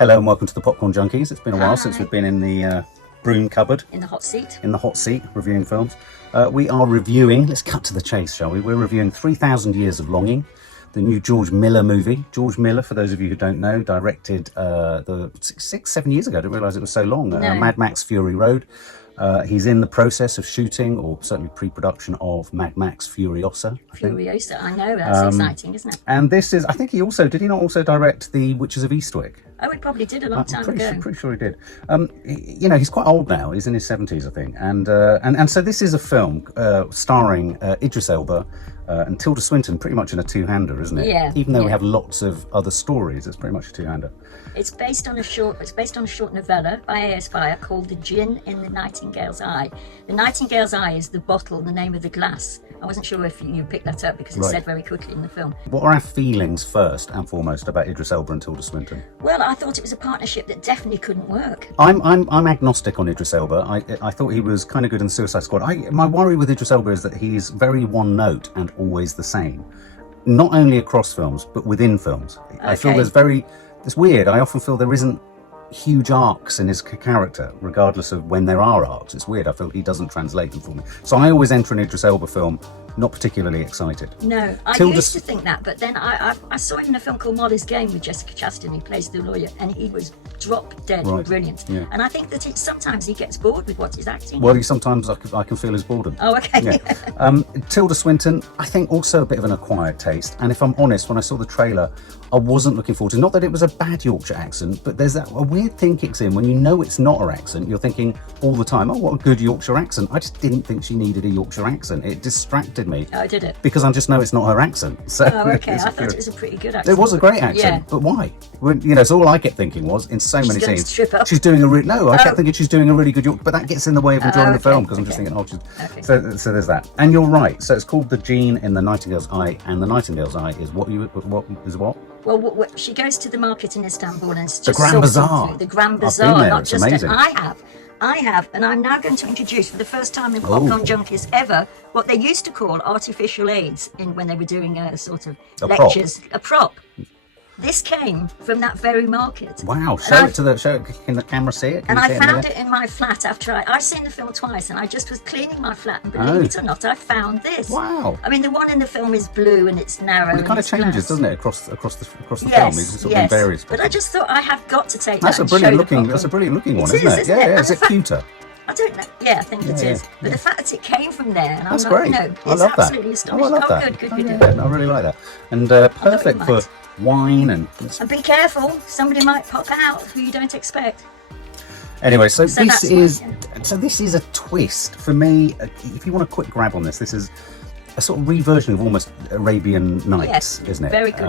Hello and welcome to the Popcorn Junkies. It's been a while since we've been in the broom cupboard. In the hot seat. In the hot seat, reviewing films. We are reviewing, let's cut to the chase, shall we? We're reviewing 3,000 Years of Longing, the new George Miller movie. George Miller, for those of you who don't know, directed the 7 years ago. I didn't realise it was so long. No. Mad Max Fury Road. He's in the process of shooting, or certainly pre-production of Mad Max Furiosa. Furiosa, I know, that's exciting, isn't it? And this is, I think did he not also direct The Witches of Eastwick? Oh, he probably did a long time ago. Pretty sure he did. He's quite old now. He's in his 70s, I think. And so this is a film starring Idris Elba and Tilda Swinton, pretty much in a two-hander, isn't it? Yeah. Even though we have lots of other stories, it's pretty much a two-hander. It's based on a short novella by A.S. Byatt called The Djinn in the Nightingale's Eye. The Nightingale's Eye is the bottle, the name of the glass. I wasn't sure if you picked that up because it's said very quickly in the film. What are our feelings first and foremost about Idris Elba and Tilda Swinton? Well, I thought it was a partnership that definitely couldn't work. I'm agnostic on Idris Elba. I thought he was kind of good in Suicide Squad. My worry with Idris Elba is that he's very one note and always the same. Not only across films, but within films. Okay. I feel it's weird. I often feel there isn't huge arcs in his character, regardless of when there are arcs. It's weird. I feel he doesn't translate them for me. So I always enter an Idris Elba film not particularly excited. No, I used to think that, but then I saw him in a film called Molly's Game with Jessica Chastain. He plays the lawyer, and he was drop dead brilliant. Yeah. And I think that sometimes he gets bored with what he's acting. Well, sometimes I can feel his boredom. Oh, okay. Yeah. Tilda Swinton, I think also a bit of an acquired taste. And if I'm honest, when I saw the trailer, I wasn't looking forward to it. Not that it was a bad Yorkshire accent, but there's a weird thing kicks in when you know it's not her accent. You're thinking all the time, oh, what a good Yorkshire accent. I just didn't think she needed a Yorkshire accent. It distracted me. Oh, did it? Because I just know it's not her accent. So oh, okay. I thought it was a pretty good accent. It was a great accent, but why? So all I kept thinking was, in so many scenes, she's doing I kept thinking she's doing a really good York, but that gets in the way of enjoying the film because I'm just thinking, so there's that. And you're right. So it's called The Genie in the Nightingale's Eye, and the Nightingale's Eye is what? Well, she goes to the market in Istanbul, and it's just the Grand Bazaar. The Grand Bazaar, not just amazing. I have, and I'm now going to introduce for the first time in Popcorn Junkies ever what they used to call artificial aids when they were doing sort of lectures. A prop. This came from that very market. Wow! Show it. Can the camera see it? And I found it in my flat after I've seen the film twice, and I just was cleaning my flat, and believe it or not, I found this. Wow! I mean, the one in the film is blue and it's narrow. Well, it kind of changes, doesn't it, across the film? It's sort of in various. But I just thought I have got to take that's that. That's a brilliant looking one, isn't it? Yeah. Is it cuter? I don't know. Yeah, I think it is. But the fact that it came from there, and that's great. It's absolutely astonishing. I love that. Good. I really like that. And perfect for wine and be careful, somebody might pop out who you don't expect. Anyway, so this is a twist for me. If you want a quick grab on this is a sort of reversion of almost Arabian Nights, isn't it? Very good.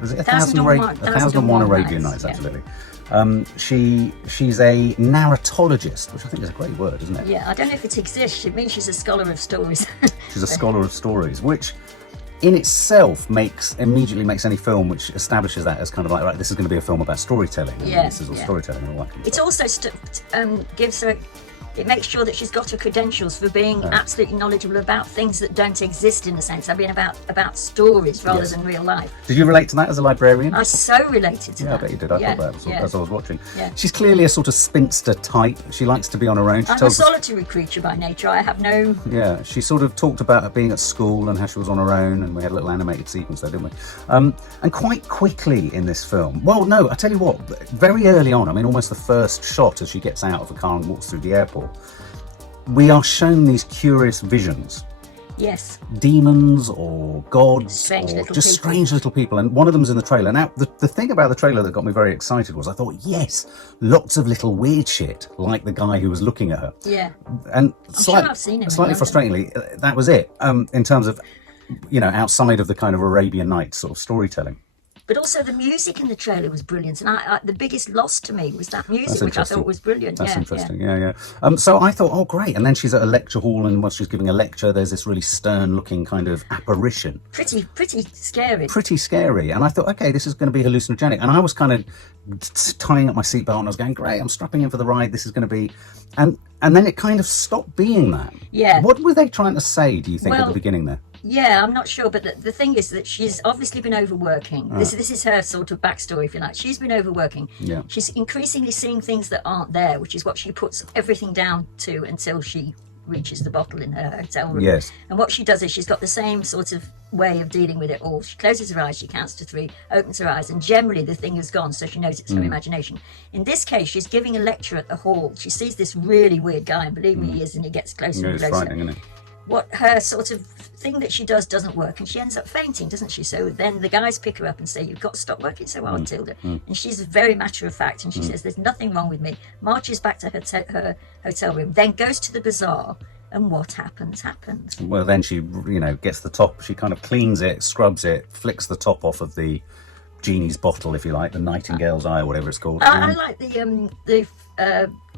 Was it 1001 Arabian Nights? Absolutely. She's a narratologist, which I think is a great word, isn't it? Yeah, I don't know if it exists. It means she's a scholar of stories. She's a scholar of stories, which in itself immediately makes any film which establishes that as kind of like, right, this is going to be a film about storytelling. This is all storytelling and all that kind of stuff. Also gives her, it makes sure that she's got her credentials for being absolutely knowledgeable about things that don't exist, in a sense. I mean, about stories rather than real life. Did you relate to that as a librarian? I so related to that. I bet you did. I thought that as I was watching. Yeah. She's clearly a sort of spinster type. She likes to be on her own. I'm a solitary creature by nature. I have no... Yeah, she sort of talked about being at school and how she was on her own, and we had a little animated sequence there, didn't we? And quite quickly in this film, well, no, I tell you what, very early on, I mean, almost the first shot as she gets out of the car and walks through the airport, we are shown these curious visions. Yes. Demons or gods strange little people. And one of them's in the trailer. Now, the thing about the trailer that got me very excited was I thought, yes, lots of little weird shit, like the guy who was looking at her. Yeah. And I've seen him slightly frustratingly, that was it, in terms of, outside of the kind of Arabian Nights sort of storytelling. But also the music in the trailer was brilliant, and the biggest loss to me was that music, which I thought was brilliant. That's interesting. Yeah. So I thought, oh great, and then she's at a lecture hall, and while she's giving a lecture, there's this really stern-looking kind of apparition. Pretty scary. Pretty scary, and I thought, okay, this is going to be hallucinogenic, and I was kind of tying up my seatbelt, and I was going, great, I'm strapping in for the ride. This is going to be, and then it kind of stopped being that. Yeah. What were they trying to say? Do you think at the beginning there? Yeah, I'm not sure, but the thing is that she's obviously been overworking. This is her sort of backstory, if you like. She's been overworking. Yeah. She's increasingly seeing things that aren't there, which is what she puts everything down to until she reaches the bottle in her hotel room. Yes. And what she does is she's got the same sort of way of dealing with it all. She closes her eyes, she counts to 3, opens her eyes, and generally the thing is gone, so she knows it's her imagination. In this case, she's giving a lecture at the hall. She sees this really weird guy, and believe me, he is, and he gets closer and It's closer. frightening, isn't it? What her sort of thing that she doesn't work, and she ends up fainting, doesn't she? So then the guys pick her up and say, you've got to stop working so hard, Tilda. And she's very matter of fact, and she says, there's nothing wrong with me, marches back to her hotel room, then goes to the bazaar, and what happens. Well, then she, gets the top, she kind of cleans it, scrubs it, flicks the top off of the genie's bottle, if you like, the Nightingale's eye, or whatever it's called. I like the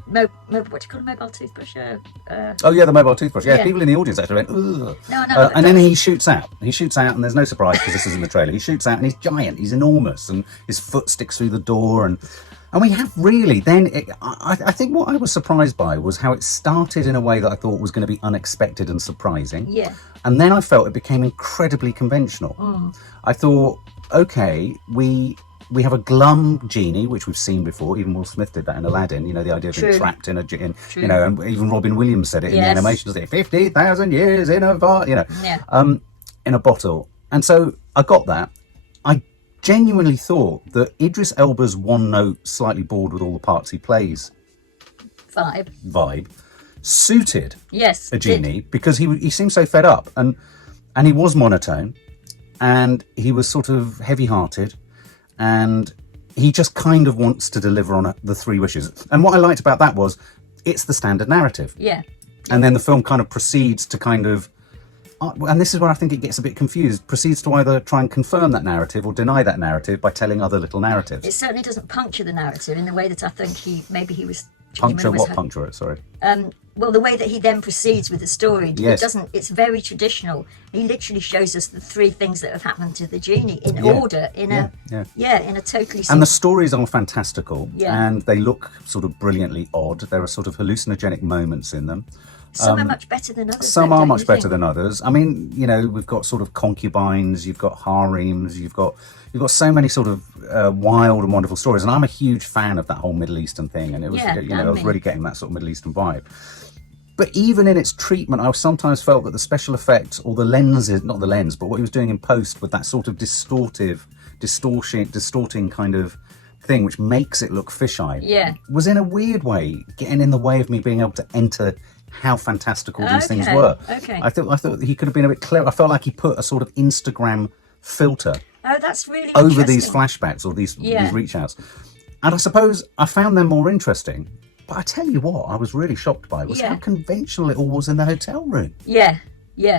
what do you call a mobile toothbrush? Oh yeah, the mobile toothbrush. Yeah, Yeah. people in the audience actually went, ugh. No, And then he shoots out. And there's no surprise because this is in the trailer. He shoots out, and he's giant. He's enormous, and his foot sticks through the door. And we have really then. I think what I was surprised by was how it started in a way that I thought was going to be unexpected and surprising. Yeah. And then I felt it became incredibly conventional. I thought, okay, we have a glum genie, which we've seen before. Even Will Smith did that in Aladdin. The idea of being trapped in a genie. And even Robin Williams said it in the animation. Does it 50,000 years in a in a bottle? And so I got that. I genuinely thought that Idris Elba's one note, slightly bored with all the parts he plays vibe suited a genie because he seemed so fed up and he was monotone and he was sort of heavy-hearted. And he just kind of wants to deliver on the 3 wishes. And what I liked about that was it's the standard narrative. Yeah. And then the film kind of proceeds to kind of, and this is where I think it gets a bit confused, proceeds to either try and confirm that narrative or deny that narrative by telling other little narratives. It certainly doesn't puncture the narrative in the way that I think he was... Puncture it, sorry. Well, the way that he then proceeds with the story, Yes. it's very traditional. He literally shows us the 3 things that have happened to the genie in order, in a totally... And the stories are fantastical, Yeah. and they look sort of brilliantly odd. There are sort of hallucinogenic moments in them. Some are much better than others. Some though, are don't much you better think? than others. I mean, we've got sort of concubines, you've got harems, you've got so many sort of wild and wonderful stories. And I'm a huge fan of that whole Middle Eastern thing. And it was, I was really getting that sort of Middle Eastern vibe. But even in its treatment, I sometimes felt that the special effects or the lenses, not the lens, but what he was doing in post with that sort of distorting kind of thing, which makes it look fisheye, was in a weird way getting in the way of me being able to enter how fantastical these things were. Okay. I thought he could have been a bit clever. I felt like he put a sort of Instagram filter Oh, that's really over these interesting. flashbacks or these reach outs. And I suppose I found them more interesting. But I tell you what, I was really shocked by was how conventional it all was in the hotel room. Yeah.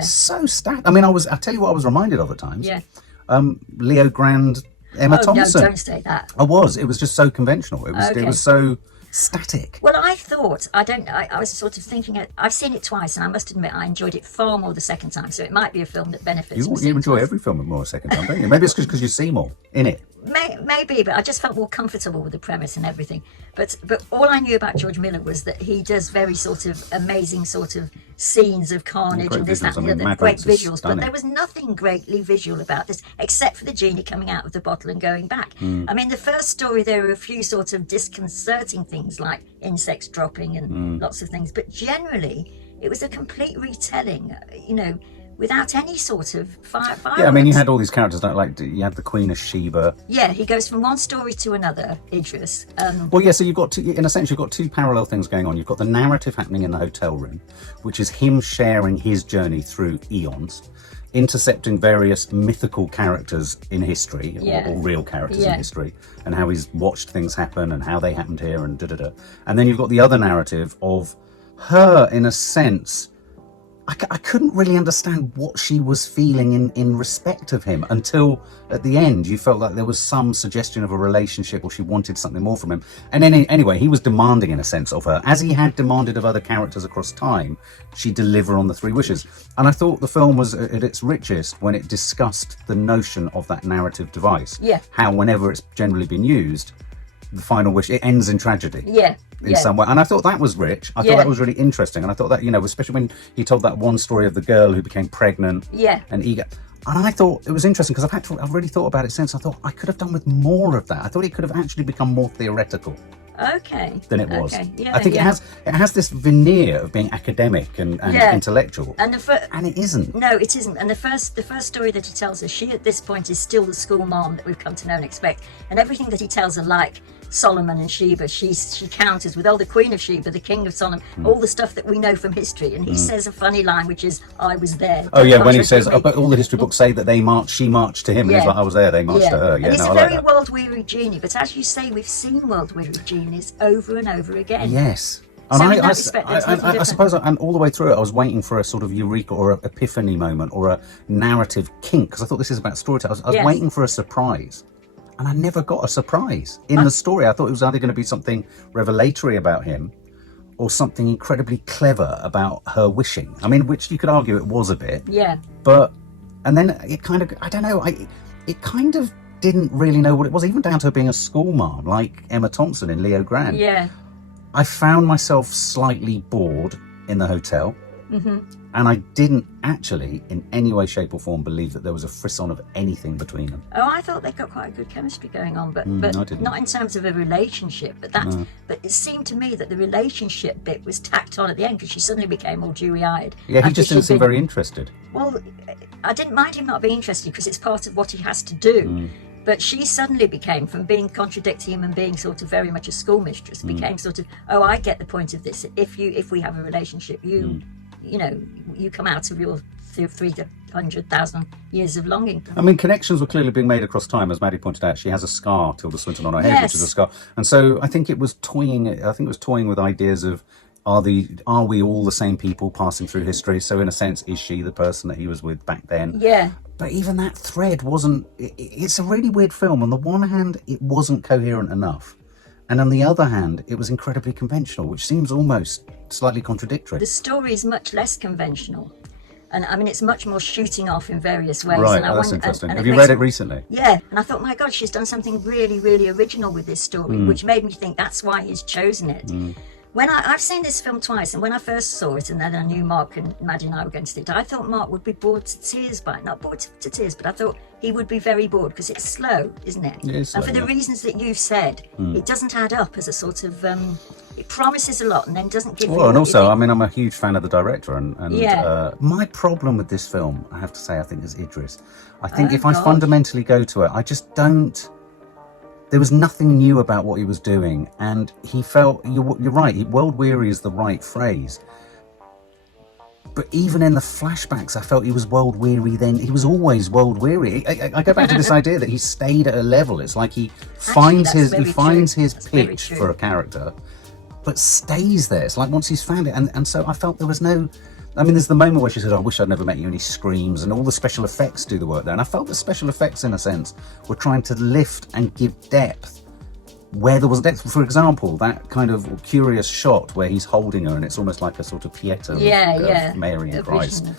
So stacked. I mean, I tell you what I was reminded of at times. Yeah. Leo Grand, Emma Thompson. No, don't say that. It was just so conventional. It was so static. Well, I was sort of thinking, I've seen it twice, and I must admit I enjoyed it far more the second time, so it might be a film that benefits. You enjoy every film more a second time, don't you? Maybe it's because you see more in it. Maybe, but I just felt more comfortable with the premise and everything. But all I knew about George Miller was that he does very sort of amazing sort of scenes of carnage and this, that, and the other, great visuals. But there was nothing greatly visual about this, except for the genie coming out of the bottle and going back. I mean, the first story, there were a few sort of disconcerting things like insects dropping and lots of things. But generally, it was a complete retelling, without any sort of violence. Yeah, I mean, you had all these characters, like you had the Queen of Sheba. Yeah, he goes from one story to another, Idris. So you've got in a sense, you've got 2 parallel things going on. You've got the narrative happening in the hotel room, which is him sharing his journey through eons, intercepting various mythical characters in history, or real characters in history, and how he's watched things happen and how they happened here and da-da-da. And then you've got the other narrative of her, in a sense, I couldn't really understand what she was feeling in respect of him until at the end you felt like there was some suggestion of a relationship or she wanted something more from him. And then anyway, he was demanding in a sense of her, as he had demanded of other characters across time, she deliver on the 3 wishes. And I thought the film was at its richest when it discussed the notion of that narrative device. Yeah. How whenever it's generally been used, the final wish, it ends in tragedy. Yeah. In some way. And I thought that was rich. I thought that was really interesting. And I thought that, you know, especially when he told that one story of the girl who became pregnant and eager. And I thought it was interesting because I've really thought about it since. I thought I could have done with more of that. I thought it could have actually become more theoretical. Than it was. I think it has this veneer of being academic and intellectual, and it isn't. No, it isn't. And the first story that he tells us, she at this point is still the school mom that we've come to know and expect, and everything that he tells her, like Solomon and Sheba, she counters with, the Queen of Sheba, the King of Solomon, all the stuff that we know from history. And he says a funny line, which is, "I was there." Oh yeah, when he says, but all the history books say that she marched to him, and he's like, "I was there, they marched to her." Yeah, and he's a very world-weary genie, but as you say, we've seen world-weary genies over and over again. Yes. And so I suppose, and all the way through it, I was waiting for a sort of eureka or an epiphany moment or a narrative kink, because I thought this is about storytelling. I was waiting for a surprise. And I never got a surprise in the story. I thought it was either going to be something revelatory about him or something incredibly clever about her wishing. I mean, which you could argue it was a bit. Yeah. And then it kind of, I don't know, it kind of didn't really know what it was, even down to her being a school mom, like Emma Thompson in Leo Grande. Yeah. I found myself slightly bored in the hotel. And I didn't actually, in any way, shape or form, believe that there was a frisson of anything between them. Oh, I thought they got quite a good chemistry going on, but not in terms of a relationship. But it seemed to me that the relationship bit was tacked on at the end, because she suddenly became all dewy-eyed. Yeah, he just didn't seem very interested. Well, I didn't mind him not being interested, because it's part of what he has to do. But she suddenly became, from being contradicting him and being sort of very much a schoolmistress, became sort of, I get the point of this. If we have a relationship, you come out of your 300,000 years of longing. I mean, connections were clearly being made across time, as Maddie pointed out. She has a scar, Tilda Swinton, on her head, which is a scar, and so I think it was toying with ideas of, are we all the same people passing through history? So in a sense, is she the person that he was with back then? Yeah. But even that thread wasn't. It's a really weird film. On the one hand, it wasn't coherent enough. And on the other hand, it was incredibly conventional, which seems almost slightly contradictory. The story is much less conventional. And I mean, it's much more shooting off in various ways. Right, and that's interesting. Have you read it recently? Yeah, and I thought, my God, she's done something really, really original with this story, which made me think that's why he's chosen it. When I've seen this film twice, and when I first saw it, and then I knew Mark and Maddie and I were going to see it, I thought Mark would be bored to tears by it. Not bored to tears, but I thought he would be very bored, because it's slow, isn't it? It is slow, and for the reasons that you've said, it doesn't add up as a sort of... it promises a lot and then doesn't give you... Well, and also, I mean, I'm a huge fan of the director, and my problem with this film, I have to say, I think, is Idris. I think I fundamentally go to it, I just don't... There was nothing new about what he was doing, and he felt, you're right, world weary is the right phrase. But even in the flashbacks, I felt he was world weary then. He was always world weary. I go back to this idea that he stayed at a level. It's like he finds his pitch for a character, but stays there. It's like once he's found it. And so I felt there was no... I mean, there's the moment where she says, I wish I'd never met you, and he screams, and all the special effects do the work there. And I felt the special effects, in a sense, were trying to lift and give depth where there was depth. For example, that kind of curious shot where he's holding her, and it's almost like a sort of Pieta of Mary and Christ.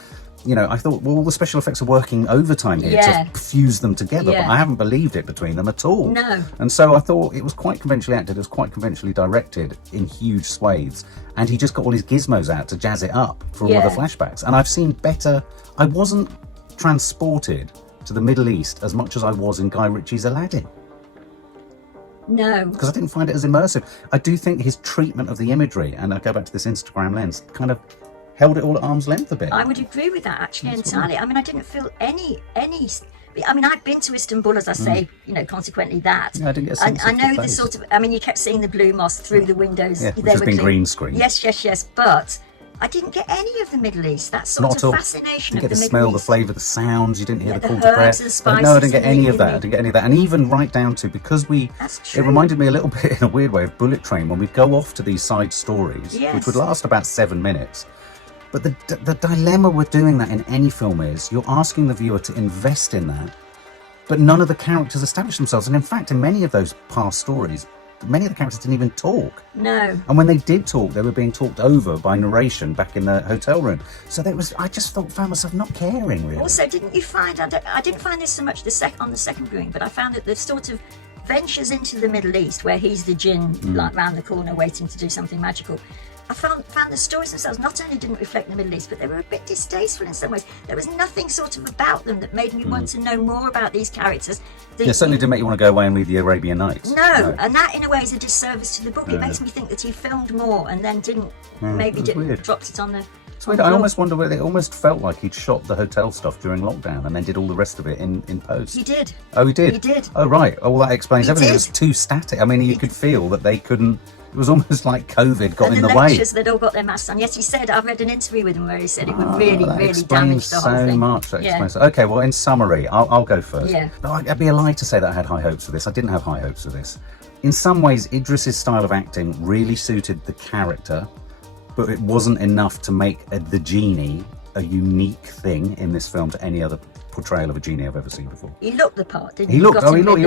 I thought, well, all the special effects are working overtime here to fuse them together, but I haven't believed it between them at all. No. And so I thought it was quite conventionally acted, it was quite conventionally directed in huge swathes, and he just got all his gizmos out to jazz it up for all of the flashbacks. And I've seen better... I wasn't transported to the Middle East as much as I was in Guy Ritchie's Aladdin. No. Because I didn't find it as immersive. I do think his treatment of the imagery, and I go back to this Instagram lens, kind of held it all at arm's length a bit. I would agree with that, actually, entirely. I mean, I didn't feel any... I mean, I've been to Istanbul, as I say, consequently that. Yeah, I didn't get a sense I know the sort of... I mean, you kept seeing the blue mosque through the windows. Yeah, which has been green screen. Yes, but I didn't get any of the Middle East. That sort of fascination of the Middle East. You didn't get the smell, the flavour, the sounds. You didn't hear the call to prayer. No, I didn't get any of that. I didn't get any of that. And even right down to, because it reminded me a little bit, in a weird way, of Bullet Train, when we'd go off to these side stories, which would last about 7 minutes. But the dilemma with doing that in any film is you're asking the viewer to invest in that, but none of the characters establish themselves. And in fact, in many of those past stories, many of the characters didn't even talk. No. And when they did talk, they were being talked over by narration back in the hotel room. So I just found myself not caring, really. Also, didn't you find... I didn't find this so much on the second viewing, but I found that the sort of ventures into the Middle East, where he's the Djinn, like round the corner, waiting to do something magical. I found the stories themselves not only didn't reflect the Middle East, but they were a bit distasteful in some ways. There was nothing sort of about them that made me want to know more about these characters. Yeah, certainly didn't make you want to go away and read the Arabian Nights. No, and that in a way is a disservice to the book. It makes me think that he filmed more and then dropped it on the... I almost wonder whether it almost felt like he'd shot the hotel stuff during lockdown and then did all the rest of it in post. He did. Oh, he did? He did. Oh, right. Oh, well, that explains everything. Did. It was too static. I mean, you could feel that they couldn't... It was almost like COVID got in the way. And the lectures, they'd all got their masks on. Yes, he said, I've read an interview with him where he said it would really damage the whole thing. So much. That explains so. Okay, well, in summary, I'll go first. Yeah. But it'd be a lie to say that I had high hopes for this. I didn't have high hopes for this. In some ways, Idris's style of acting really suited the character, but it wasn't enough to make the genie a unique thing in this film to any other portrayal of a genie I've ever seen before. He looked the part, didn't he? He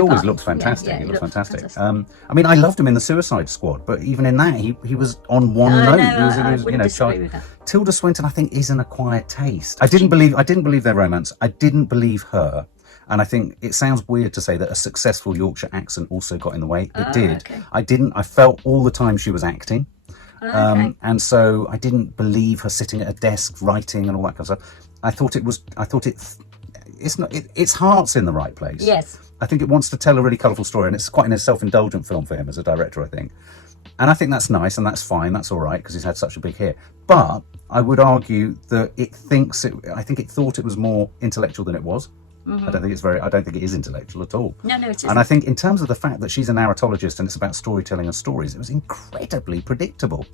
always looked fantastic. Yeah, he looked fantastic. I mean, I loved him in the Suicide Squad, but even in that, he was on one note. I wouldn't disagree with that. Tilda Swinton, I think, is an acquired taste. I didn't believe their romance. I didn't believe her. And I think it sounds weird to say that a successful Yorkshire accent also got in the way. It did. Okay. I felt all the time she was acting. And so I didn't believe her sitting at a desk writing and all that kind of stuff. Its heart's in the right place. Yes. I think it wants to tell a really colourful story, and it's quite a self-indulgent film for him as a director, I think. And I think that's nice, and that's fine, that's all right, because he's had such a big hit. But I would argue that I think it thought it was more intellectual than it was. Mm-hmm. I don't think it is intellectual at all. No, it isn't. And I think in terms of the fact that she's a narratologist and it's about storytelling and stories, it was incredibly predictable.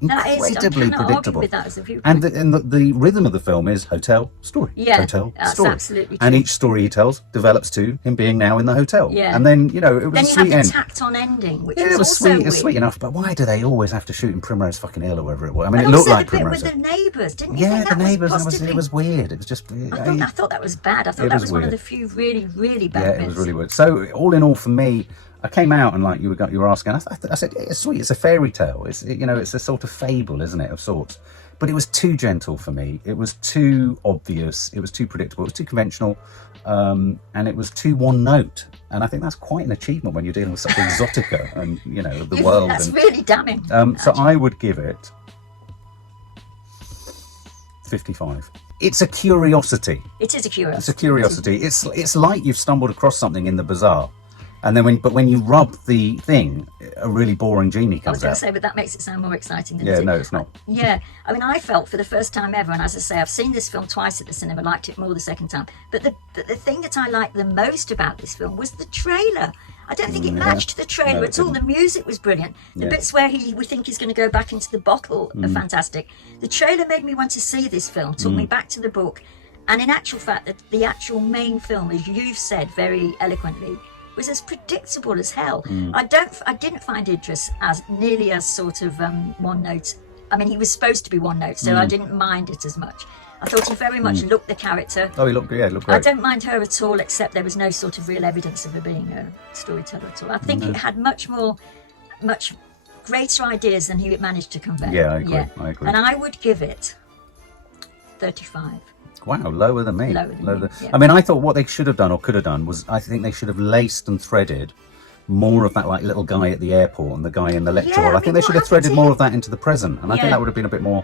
Incredibly predictable. With that as a viewpoint. And the rhythm of the film is hotel, story, hotel, story. Absolutely true. And each story he tells develops to him being now in the hotel. Yeah. And then, it was a sweet end. Then you have the tacked-on ending, which was also sweet. weird. It's sweet enough, but why do they always have to shoot in Primrose fucking Hill or wherever it was? I mean, it looked like Primrose Hill. And also the bit with the neighbours, didn't you think the that neighbours, possibly... it was weird. It was just... I thought that was bad. I thought that was one of the few really, really bad bits. Yeah, it was really weird. So, all in all, for me... I came out and you were asking. I said it's sweet. It's a fairy tale. It's it's a sort of fable, isn't it, of sorts? But it was too gentle for me. It was too obvious. It was too predictable. It was too conventional, and it was too one note. And I think that's quite an achievement when you're dealing with such exotica and the world. That's really damning. So I would give it 55. It's a curiosity. It is a curiosity. It's a curiosity. It's like you've stumbled across something in the bazaar. And then when you rub the thing, a really boring genie comes out. I was going to say, but that makes it sound more exciting than it is. No, it's not. Yeah. I mean, I felt for the first time ever, and as I say, I've seen this film twice at the cinema, liked it more the second time. But the thing that I liked the most about this film was the trailer. I don't think it matched the trailer at all. The music was brilliant. The bits where we think he's going to go back into the bottle are fantastic. The trailer made me want to see this film, took me back to the book. And in actual fact, the actual main film, as you've said very eloquently, was as predictable as hell. I didn't find Idris as nearly as sort of one note. I mean, he was supposed to be one note, so I didn't mind it as much. I thought he very much looked the character. Oh, he looked great. I don't mind her at all, except there was no sort of real evidence of her being a storyteller at all. I think it had much greater ideas than he managed to convey. Yeah, I agree. And I would give it 35. Wow, lower than me. Lower than me, yeah. I mean, I thought what they should have done or could have done was I think they should have laced and threaded more of that little guy at the airport and the guy in the lecture hall. I think they should have threaded more of that into the present, and I think that would have been a bit more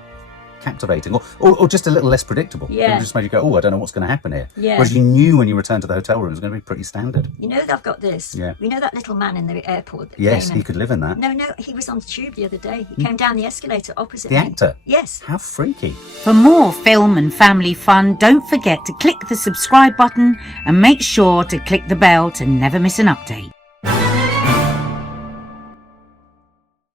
captivating or just a little less predictable. It would just made you go, oh, I don't know what's going to happen here. Whereas you knew when you returned to the hotel room it was going to be pretty standard. They've got this. Yeah. You know that little man in the airport? Yes, he could live in that. No, he was on the tube the other day. He came down the escalator opposite the actor? Yes. How freaky. For more film and family fun, don't forget to click the subscribe button and make sure to click the bell to never miss an update.